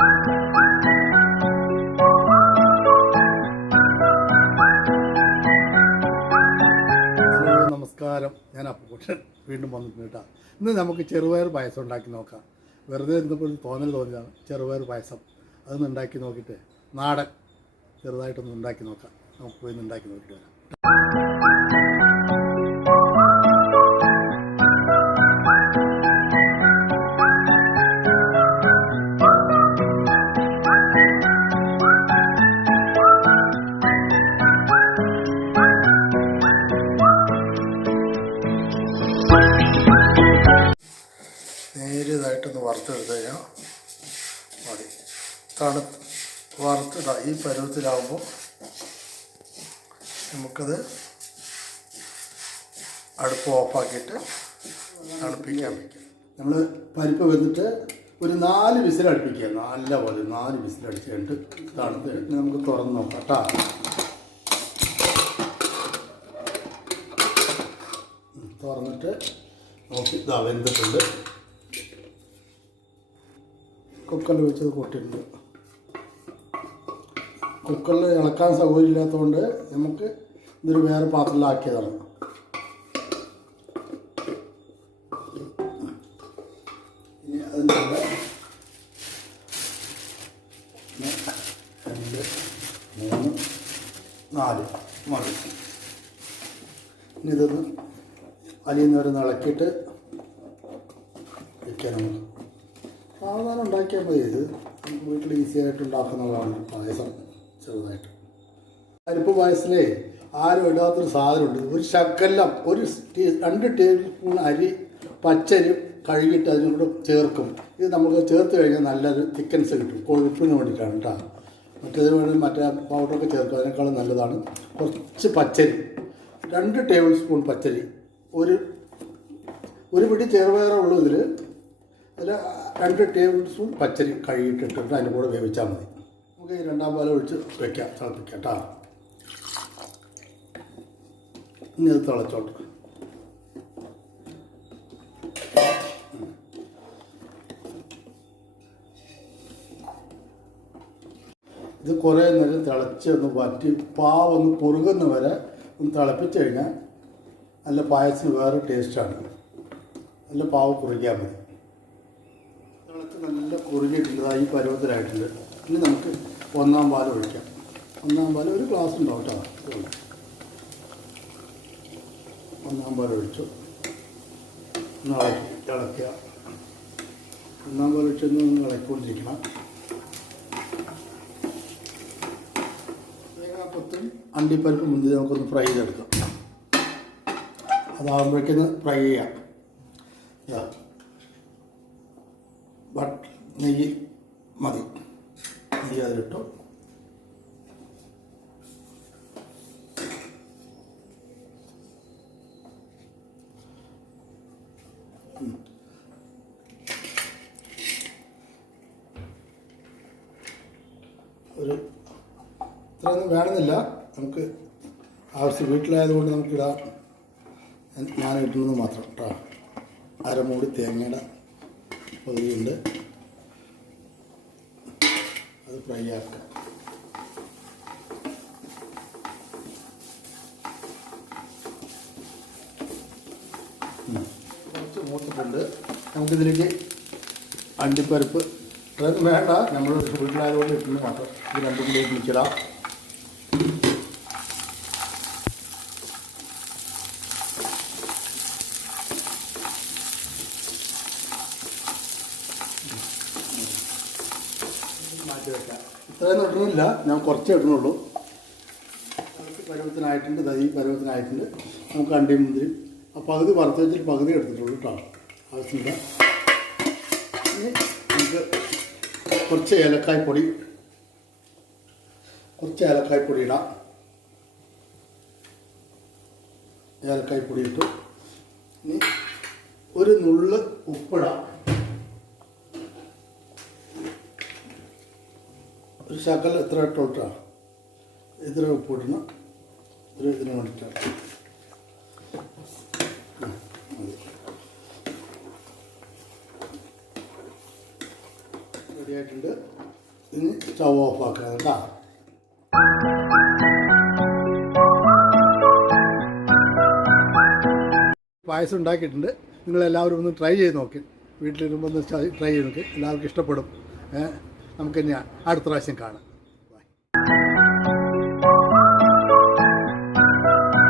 Hello, നമസ്കാരം. ഞാൻ അപ്പുകുട്ടൻ വീണ്ടും വന്നിട്ടുണ്ട് കേട്ടോ. ഇന്ന് നമുക്ക് ചെറുപയർ പായസം ഉണ്ടാക്കി നോക്കാം. വെറുതെ ഇരുന്നപ്പോൾ തോന്നിയതാണ് ചെറുപയർ പായസം. അതൊന്ന് ഉണ്ടാക്കി നോക്കിയിട്ട് നാടൻ ചെറുതായിട്ടൊന്ന് ഉണ്ടാക്കി നോക്കാം. നമുക്ക് പോയി ഒന്ന് ഉണ്ടാക്കി നോക്കിയിട്ട് വരാം. നേരിയതായിട്ടൊന്ന് വറുത്തെടുത്ത് കഴിഞ്ഞാൽ മതി. വറുത്തിടാം. ഈ പരുവത്തിലാവുമ്പോൾ നമുക്കത് അടുപ്പ് ഓഫാക്കിയിട്ട് തണുപ്പിക്കാൻ വയ്ക്കാം. നമ്മൾ പരിപ്പ് വെന്നിട്ട് ഒരു 4 വിസിൽ അടുപ്പിക്കുക. നല്ല പോലെ 4 വിസിൽ അടിച്ച് കഴിഞ്ഞിട്ട് തണുത്ത് കഴിഞ്ഞിട്ട് നമുക്ക് തുറന്ന് നോക്കാം കേട്ടോ. തുറന്നിട്ട് നോക്കി ഇതാ വെന്തിട്ടുണ്ട്. കുക്കറിൽ വെച്ചത് പൊട്ടിയിട്ടുണ്ട്. കുക്കറിൽ ഇളക്കാൻ സൗകര്യമില്ലാത്തതുകൊണ്ട് നമുക്ക് ഇതൊരു വേറെ പാത്രത്തിലാക്കിയതാണ്. ഇനി അതിൻ്റെ 1 2 3 4 മതി. ഇനി ഇതൊന്ന് അലിയുന്നവരൊന്ന് ഇളക്കിയിട്ട് വയ്ക്കാം. നമുക്ക് സാധാരണ ഉണ്ടാക്കിയാൽ മതി. ഇത് വീട്ടിൽ ഈസി ആയിട്ട് ഉണ്ടാക്കുന്നതാണ് പായസം. ചെറുതായിട്ട് പരിപ്പ് പായസത്തിലേ ആരും ഇടാത്തൊരു സാധനമുണ്ട്. ഒരു ശകലം 2 ടേബിൾ സ്പൂൺ അരി പച്ചരി കഴുകിയിട്ട് അതിനോട് ചേർക്കും. ഇത് നമുക്ക് ചേർത്ത് കഴിഞ്ഞാൽ നല്ലൊരു തിക്കൻസ് കിട്ടും. കൊഴുപ്പിന് വേണ്ടിയിട്ടാണ് കേട്ടോ. മറ്റേതിന് വേണ്ടി മറ്റേ പൗഡറൊക്കെ ചേർക്കും. അതിനേക്കാളും നല്ലതാണ്. കുറച്ച് പച്ചരി, 2 ടേബിൾ സ്പൂൺ പച്ചരി, ഒരു പിടി ചെറുപയറുള്ളൂ ഇതിൽ. അതിൽ 2 ടേബിൾ സ്പൂൺ പച്ചരി കഴുകിയിട്ടിട്ട് അതിൻ്റെ കൂടെ വേവിച്ചാൽ മതി. നമുക്ക് ഈ 2ാം പാലം ഒഴിച്ച് വയ്ക്കാം, തിളപ്പിക്കാം കേട്ടോ. ഇനി അത് തിളച്ചോട്ടെ. ഇത് കുറേ നേരം തിളച്ച് ഒന്ന് വറ്റി പാവൊന്ന് കുറുകുന്ന വരെ ഒന്ന് തിളപ്പിച്ച് കഴിഞ്ഞാൽ നല്ല പായസത്തിന് വേറെ ടേസ്റ്റാണ്. നല്ല പാവ് കുറുകിയാൽ മതി. നല്ല കുറുകിയിട്ടുണ്ട്. ഈ പരുവത്തിലായിട്ടുണ്ട്. ഇനി നമുക്ക് 1ാം പാൽ ഒഴിക്കാം. 1ാം പാൽ ഒരു ഗ്ലാസ് ഉണ്ടാവും കേട്ടോ. 1ാം പാൽ ഒഴിച്ചു ഒന്ന് ഇളക്കുക. 1ാം പാൽ ഒഴിച്ചൊന്ന് ഇളക്കിക്കൊണ്ടിരിക്കണം. തേങ്ങാക്കൊത്തും അണ്ടിപ്പരിപ്പ് മുന്തിരി നമുക്കൊന്ന് ഫ്രൈ ചെയ്തെടുക്കാം. അതാകുമ്പോഴേക്കൊന്ന് ഫ്രൈ ചെയ്യാം. നെയ്യ് മതി. നെയ്യ് അതിലിട്ടു. ഇത്രയൊന്നും വേണമെന്നില്ല. നമുക്ക് ആവശ്യം വീട്ടിലായതുകൊണ്ട് നമുക്കിടാം. ഞാൻ ഇട്ടുന്നത് മാത്രം കേട്ടോ. 1/2 മൂടി തേങ്ങയുടെ പൊതിയുണ്ട്. അത് ഫ്രൈ ആക്കാം. കുറച്ച് മൂത്തിട്ടുണ്ട്. നമുക്കിതിലേക്ക് അണ്ടിപ്പരിപ്പ് അതൊന്നും വേണ്ട. നമ്മൾ വീട്ടിലായതുകൊണ്ട് ഇട്ടുന്നത് മാത്രം. ഇത് 2 കൂടി പിടിച്ചിടാം. മാറ്റി വെക്കാം. ഇത്രയൊന്നും ഇടണില്ല, ഞാൻ കുറച്ചേ ഇടണുള്ളൂ. നമുക്ക് പരുവത്തിനായിട്ടുണ്ട്. ഈ പരുവത്തിനായിട്ടുണ്ട്. നമുക്ക് അണ്ടിയും മുന്തിരി പകുതി വറുത്ത് വെച്ചിട്ട് പകുതി എടുത്തിട്ടുള്ളൂ കേട്ടോ. ആവശ്യമില്ല. ഇനി നമുക്ക് കുറച്ച് ഏലക്കായ്പ്പൊടി ഇടാം. ഏലക്കായ്പ്പൊടി ഇട്ടു. ഇനി ഒരു നുള്ള് ഉപ്പിടാം. ഒരു ശകലം എത്ര ഇട്ടോട്ടാ. ഇത്ര ഉപ്പിടണം. ഇതിന് വേണ്ടിയിട്ടാണ്. റെഡിയായിട്ടുണ്ട്. ഇനി സ്റ്റവ് ഓഫ് ആക്കുക കേട്ടോ. പായസം ഉണ്ടാക്കിയിട്ടുണ്ട്. നിങ്ങളെല്ലാവരും ഒന്ന് ട്രൈ ചെയ്ത് നോക്കി, വീട്ടിലിരുമ്പോൾ ഒന്ന് ട്രൈ ചെയ്ത് നോക്കി, എല്ലാവർക്കും ഇഷ്ടപ്പെടും. നമുക്കിനി അടുത്ത പ്രാവശ്യം കാണാം.